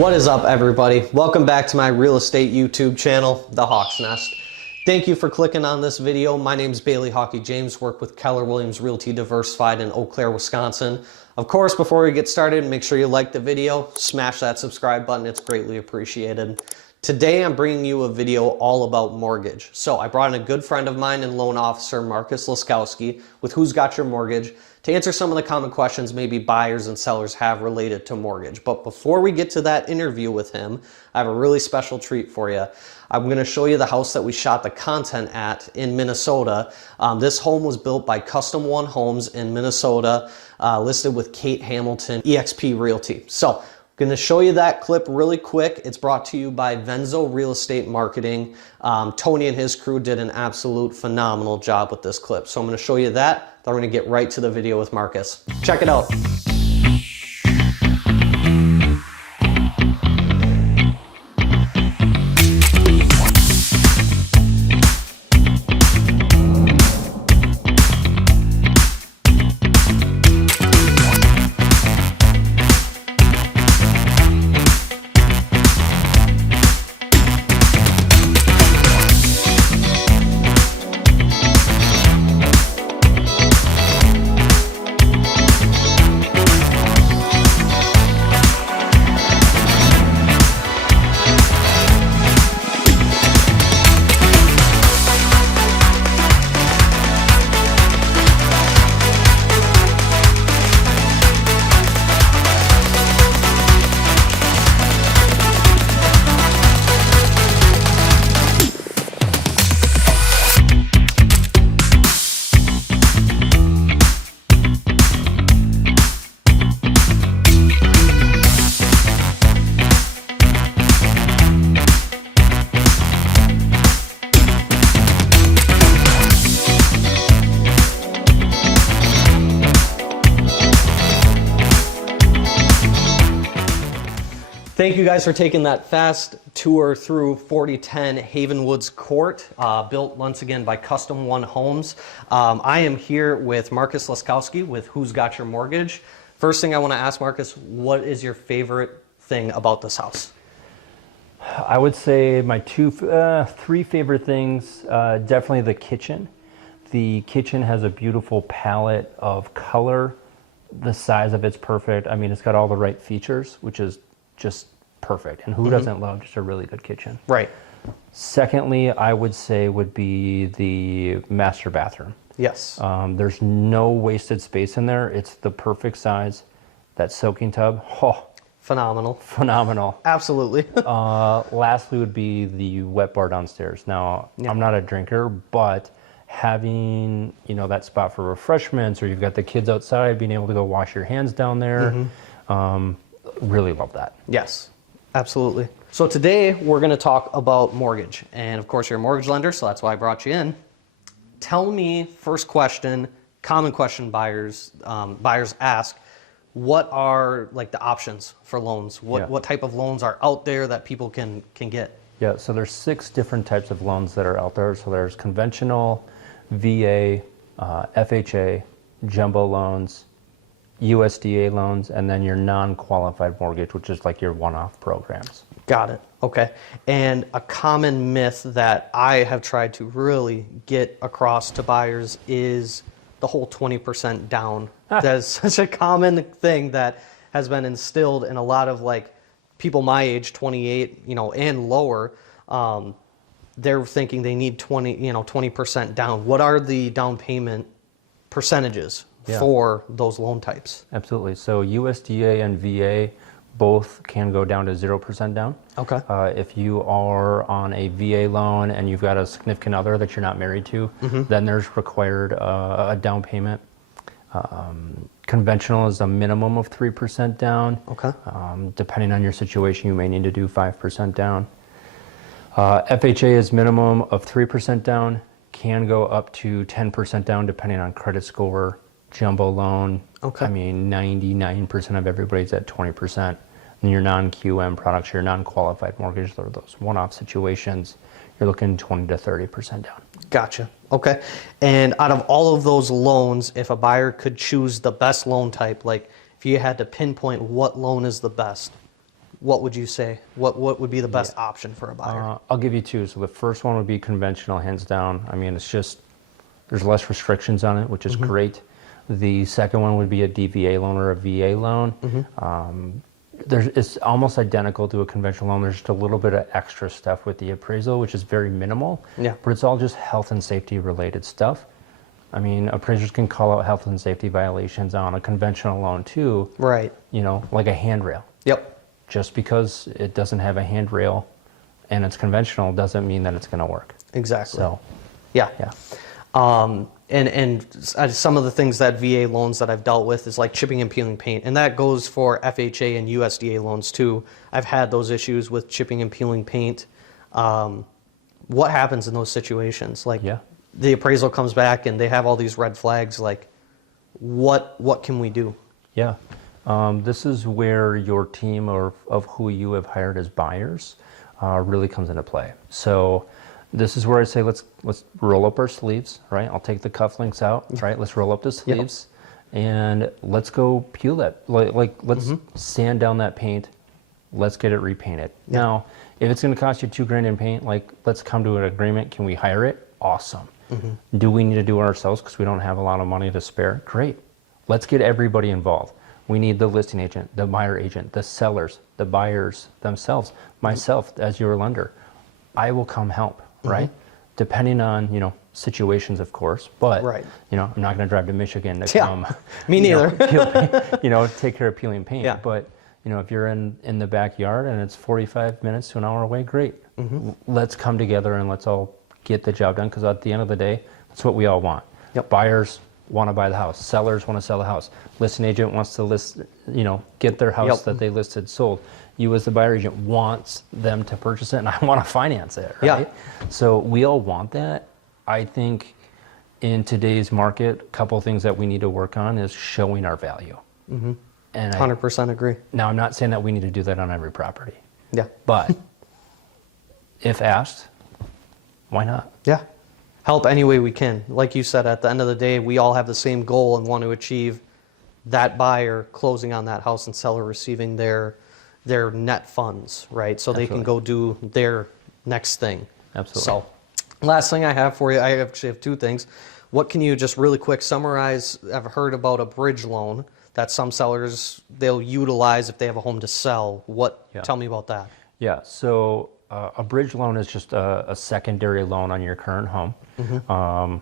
What is up, everybody? Welcome back to my real estate YouTube channel, The Hawke's Nest. Thank you for clicking on this video. My name is Bailey Hawke James, work with Keller Williams Realty Diversified in Eau Claire, Wisconsin. Of course, before we get started, make sure you like the video, smash that subscribe button, it's greatly appreciated. Today, I'm bringing you a video all about mortgage. So I brought in a good friend of mine and loan officer, Marcus Laskowski, with Who's Got Your Mortgage, to answer some of the common questions maybe buyers and sellers have related to mortgage. But before we get to that interview with him, I have a really special treat for you. I'm going to show you the house that we shot the content at in Minnesota. This home was built by Custom One Homes in Minnesota, listed with Kate Hamilton, eXp Realty. So I'm going to show you that clip really quick. It's brought to you by Venzo Real Estate Marketing. Tony and his crew did an absolute phenomenal job with this clip. So I'm going to show you that. Then we're going to get right to the video with Marcus. Check it out. Thank you guys for taking that fast tour through 4010 Havenwoods Court, built once again by Custom One Homes. I am here with Marcus Laskowski with Who's Got Your Mortgage. First thing I want to ask Marcus, what is your favorite thing about this house? I would say my three favorite things, definitely the kitchen. The kitchen has a beautiful palette of color. The size of it's perfect. I mean, it's got all the right features, which is just perfect. And who doesn't love just a really good kitchen? Right. Secondly, I would say would be the master bathroom. Yes. There's no wasted space in there. It's the perfect size. That soaking tub, oh. Phenomenal. Phenomenal. Absolutely. Lastly would be the wet bar downstairs. Now, I'm not a drinker, but having, you know, that spot for refreshments, or you've got the kids outside, being able to go wash your hands down there, really love that. Yes, absolutely. So today we're going to talk about mortgage, and of course you're a mortgage lender, so that's why I brought you in. Tell me, first question, common question buyers ask, what are like the options for loans? What type of loans are out there that people can get? Yeah, so there's 6 different types of loans that are out there. So there's conventional, VA, FHA, jumbo loans, USDA loans, and then your non-qualified mortgage, which is like your one-off programs. Got it. Okay. And a common myth that I have tried to really get across to buyers is the whole 20% down. That's such a common thing that has been instilled in a lot of like people my age, 28, you know, and lower. They're thinking they need 20% down. What are the down payment percentages for those loan types? Absolutely. So USDA and VA both can go down to 0% down. Okay. If you are on a VA loan and you've got a significant other that you're not married to, then there's required a down payment. Conventional is a minimum of 3% down. Okay. Depending on your situation, you may need to do 5% down. FHA is minimum of 3% down, can go up to 10% down depending on credit score. Jumbo loan, okay. I mean, 99% of everybody's at 20%. And your non-QM products, your non-qualified mortgage, or those one-off situations, you're looking 20 to 30% down. Gotcha. Okay. And out of all of those loans, if a buyer could choose the best loan type, like if you had to pinpoint what loan is the best, what would you say? What would be the best option for a buyer? I'll give you two. So the first one would be conventional, hands down. I mean, it's just, there's less restrictions on it, which is great. The second one would be a DVA loan or a VA loan. It's almost identical to a conventional loan. There's just a little bit of extra stuff with the appraisal, which is very minimal. Yeah. But it's all just health and safety related stuff. I mean, appraisers can call out health and safety violations on a conventional loan too. Right. You know, like a handrail. Yep. Just because it doesn't have a handrail and it's conventional doesn't mean that it's going to work. Exactly. So, yeah. yeah. And some of the things that VA loans that I've dealt with is like chipping and peeling paint, and that goes for FHA and USDA loans too. I've had those issues with chipping and peeling paint. What happens in those situations? Like, the appraisal comes back and they have all these red flags. Like, what can we do? Yeah. This is where your team of who you have hired as buyers really comes into play. So this is where I say let's roll up our sleeves, right? I'll take the cufflinks out, right? Let's roll up the sleeves and let's go peel that. Like let's sand down that paint. Let's get it repainted. Now, if it's going to cost you $2,000 in paint, like, let's come to an agreement. Can we hire it? Awesome. Do we need to do it ourselves because we don't have a lot of money to spare? Great. Let's get everybody involved. We need the listing agent, the buyer agent, the sellers, the buyers themselves, myself as your lender. I will come help, right? Depending on, you know, situations, of course, but, you know, I'm not going to drive to Michigan to come, me neither. Take care of peeling paint. But, you know, if you're in the backyard and it's 45 minutes to an hour away, great. Let's come together and let's all get the job done, because at the end of the day, that's what we all want. Buyers want to buy the house. Sellers want to sell the house. Listing agent wants to list, you know, get their house that they listed sold. You as the buyer agent wants them to purchase it, and I want to finance it, right? So we all want that. I think in today's market, a couple of things that we need to work on is showing our value. And 100% agree. Now, I'm not saying that we need to do that on every property. But if asked, why not? Help any way we can. Like you said, at the end of the day, we all have the same goal and want to achieve that buyer closing on that house and seller receiving their net funds, right? So they can go do their next thing. So, last thing I have for you, I actually have two things. What can you just really quick summarize? I've heard about a bridge loan that some sellers, they'll utilize if they have a home to sell. Tell me about that. So a bridge loan is just a secondary loan on your current home. I'm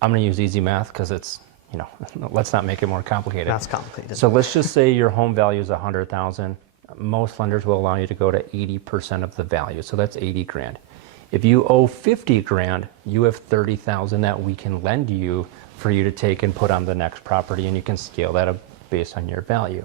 going to use easy math because it's, you know, let's not make it more complicated. That's complicated. So let's just say your home value is $100,000. Most lenders will allow you to go to 80% of the value. So that's $80,000. If you owe $50,000, you have $30,000 that we can lend you for you to take and put on the next property, and you can scale that up based on your value.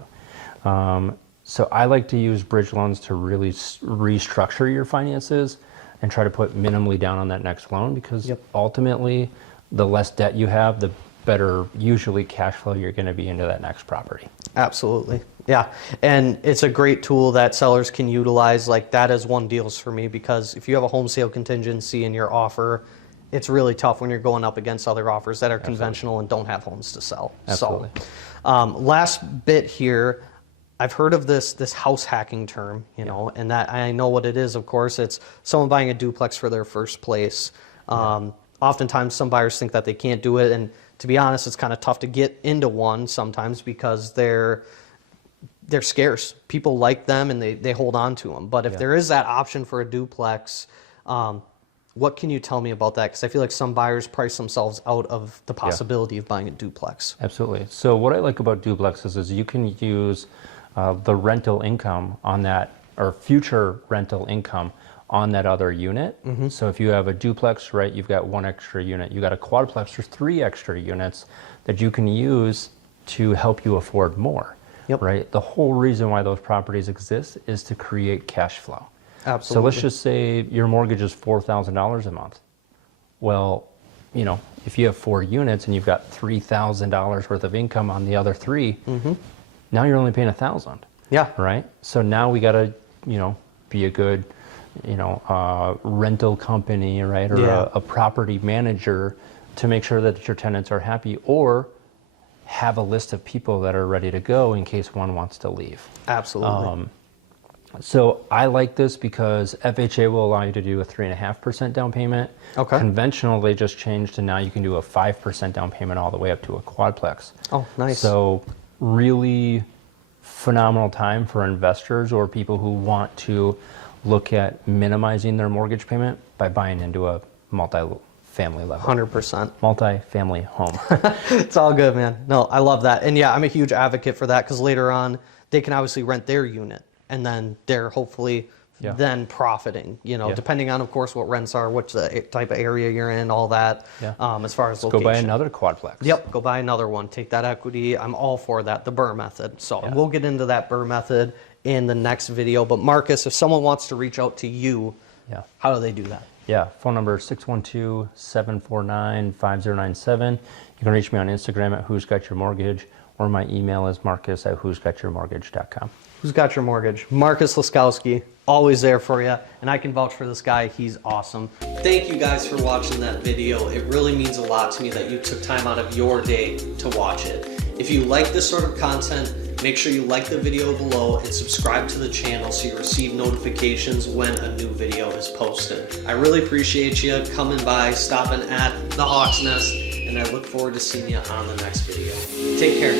So I like to use bridge loans to really restructure your finances and try to put minimally down on that next loan, because ultimately the less debt you have, the better usually cash flow you're going to be into that next property. Absolutely. Yeah. And it's a great tool that sellers can utilize. Like, that is one deals for me, because if you have a home sale contingency in your offer, it's really tough when you're going up against other offers that are conventional and don't have homes to sell. Absolutely. So, last bit here. I've heard of this house hacking term, you know, and that I know what it is. Of course, it's someone buying a duplex for their first place. Oftentimes, some buyers think that they can't do it, and to be honest, it's kind of tough to get into one sometimes because they're scarce. People like them and they hold on to them. But if there is that option for a duplex, what can you tell me about that? Because I feel like some buyers price themselves out of the possibility of buying a duplex. Absolutely. So what I like about duplexes is you can use the rental income on that, or future rental income on that other unit. So if you have a duplex, right, you've got one extra unit. You got a quadplex, there's 3 extra units that you can use to help you afford more. Right? The whole reason why those properties exist is to create cash flow. Absolutely. So let's just say your mortgage is $4,000 a month. Well, you know, if you have 4 units and you've got $3,000 worth of income on the other 3, now you're only paying $1,000. Right? So now we got to, you know, be a good, you know, rental company, right? Or a property manager to make sure that your tenants are happy, or have a list of people that are ready to go in case one wants to leave. Absolutely. So I like this because FHA will allow you to do a 3.5% down payment. Okay. Conventional, they just changed to now you can do a 5% down payment all the way up to a quadplex. Oh, nice. So really phenomenal time for investors or people who want to look at minimizing their mortgage payment by buying into a multi-family level. 100%. Multi-family home. It's all good, man. No, I love that. And yeah, I'm a huge advocate for that because later on they can obviously rent their unit and then they're hopefully then profiting, you know, depending on, of course, what rents are, which the type of area you're in, all that, as far as location. Go buy another quadplex. Yep, go buy another one. Take that equity. I'm all for that, the Burr method. So we'll get into that Burr method in the next video. But Marcus, if someone wants to reach out to you, how do they do that? Yeah, phone number 612-749-5097. You can reach me on Instagram at Who's Got Your Mortgage, or my email is marcus@who'sgotyourmortgage.com. Who's Got Your Mortgage? Marcus Laskowski, always there for you. And I can vouch for this guy. He's awesome. Thank you guys for watching that video. It really means a lot to me that you took time out of your day to watch it. If you like this sort of content, make sure you like the video below and subscribe to the channel so you receive notifications when a new video is posted. I really appreciate you coming by, stopping at the Hawk's Nest, and I look forward to seeing you on the next video. Take care.